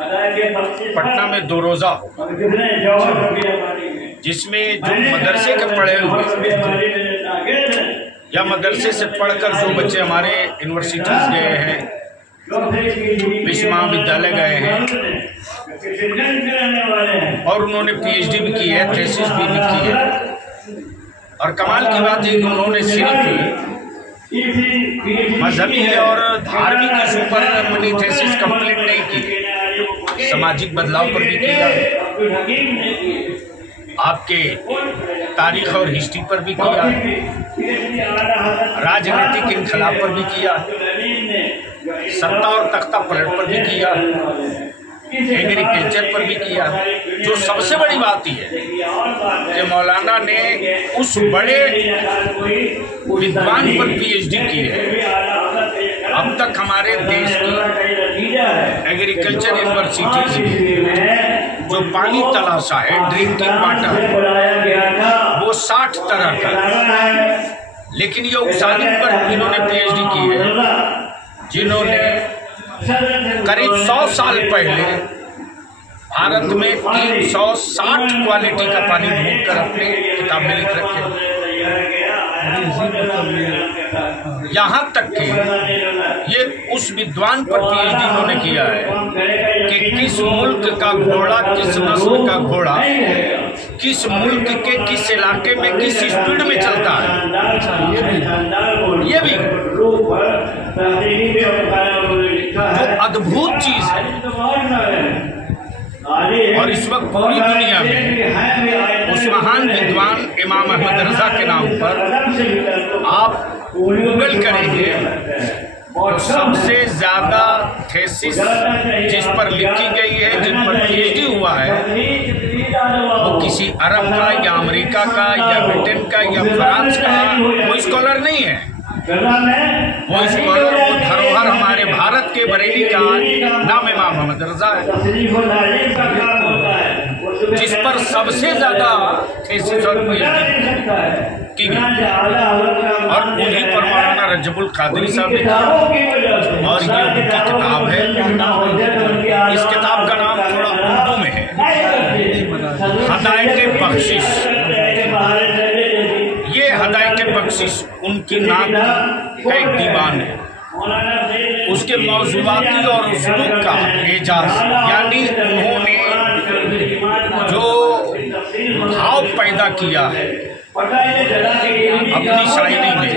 पटना में 2 रोजा, जिसमें जो मदरसे के पढ़े हुए या मदरसे से पढ़कर जो बच्चे हमारे यूनिवर्सिटीज गए हैं, विश्व महाविद्यालय गए हैं और उन्होंने पीएचडी भी की है, थीसिस भी लिखी है। और कमाल की बात है कि उन्होंने सिर्फ मजहबी और धार्मिक इशू पर अपनी थीसिस कंप्लीट नहीं की, सामाजिक बदलाव पर भी किया, आपके तारीख और हिस्ट्री पर भी किया, राजनीतिक इनकलाब पर भी किया, सत्ता और तख्ता पलट पर भी किया, एग्रीकल्चर पर भी किया। जो सबसे बड़ी बात ही है कि मौलाना ने उस बड़े विद्वान पर पीएचडी की है। अब तक हमारे देश की एग्रीकल्चर यूनिवर्सिटीज जो पानी तलाशा है, ड्रिंकिंग वाटर, वो 60 तरह का, लेकिन ये उस आलिम पर इन्होंने पीएचडी की है जिन्होंने करीब 100 साल पहले भारत में 360 क्वालिटी का पानी ढूंढकर अपने किताब में लिख रखे। यहाँ तक कि ये उस विद्वान पर पीएचडी उन्होंने किया है कि किस मुल्क का घोड़ा, किस नस्ल का घोड़ा, किस मुल्क के किस इलाके में किस स्पीड में चलता है। ये भी जो अद्भुत चीज है। और इस वक्त पूरी दुनिया में उस महान विद्वान इमाम अहमद रजा के नाम पर आप गूगल करेंगे तो सबसे ज्यादा थीसिस जिस पर लिखी गई है, जिन पर पीएचडी हुआ है, वो किसी अरब का या अमेरिका का या ब्रिटेन का या फ्रांस का कोई स्कॉलर नहीं है। वो स्कॉलर, वो धरोहर हमारे भारत के बरेली का नाम इमाम अहमद रजा है, जिस पर सबसे ज्यादा थीसिस और पीएचडी की गई। और उन्हीं पर मौलाना रजबुल कादरी साहब ने, और ये उनकी किताब है। इस किताब का नाम थोड़ा उर्दू में है, हदायत बख्शिश। ये हदायत बख्शिश उनकी नाम का एक दीवान है। उसके मौजूदाती और उसलूब का एजाज, यानी उन्होंने जो भाव पैदा किया है अपनी शायरी में,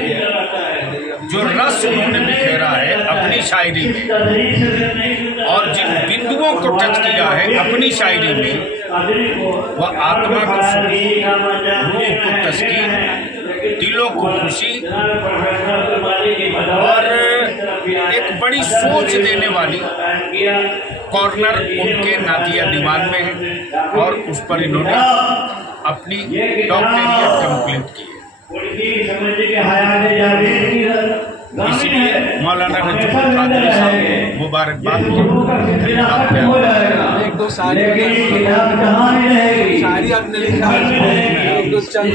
जो रस उन्होंने बिखेरा है अपनी शायरी में, और जिन बिंदुओं को टच किया है अपनी शायरी में, वह आत्मा को सुकून, रूह को तस्कीन, दिलों को खुशी और एक बड़ी सोच देने वाली कॉर्नर उनके नातिया दीवान में है। और उस पर इन्होंने अपनी डॉक्टरेट कंप्लीट की है। इसलिए मौलाना रजबुल कादरी साहब मुबारकबाद। एक दो शायरी आपने लिखा है, एक दो चंद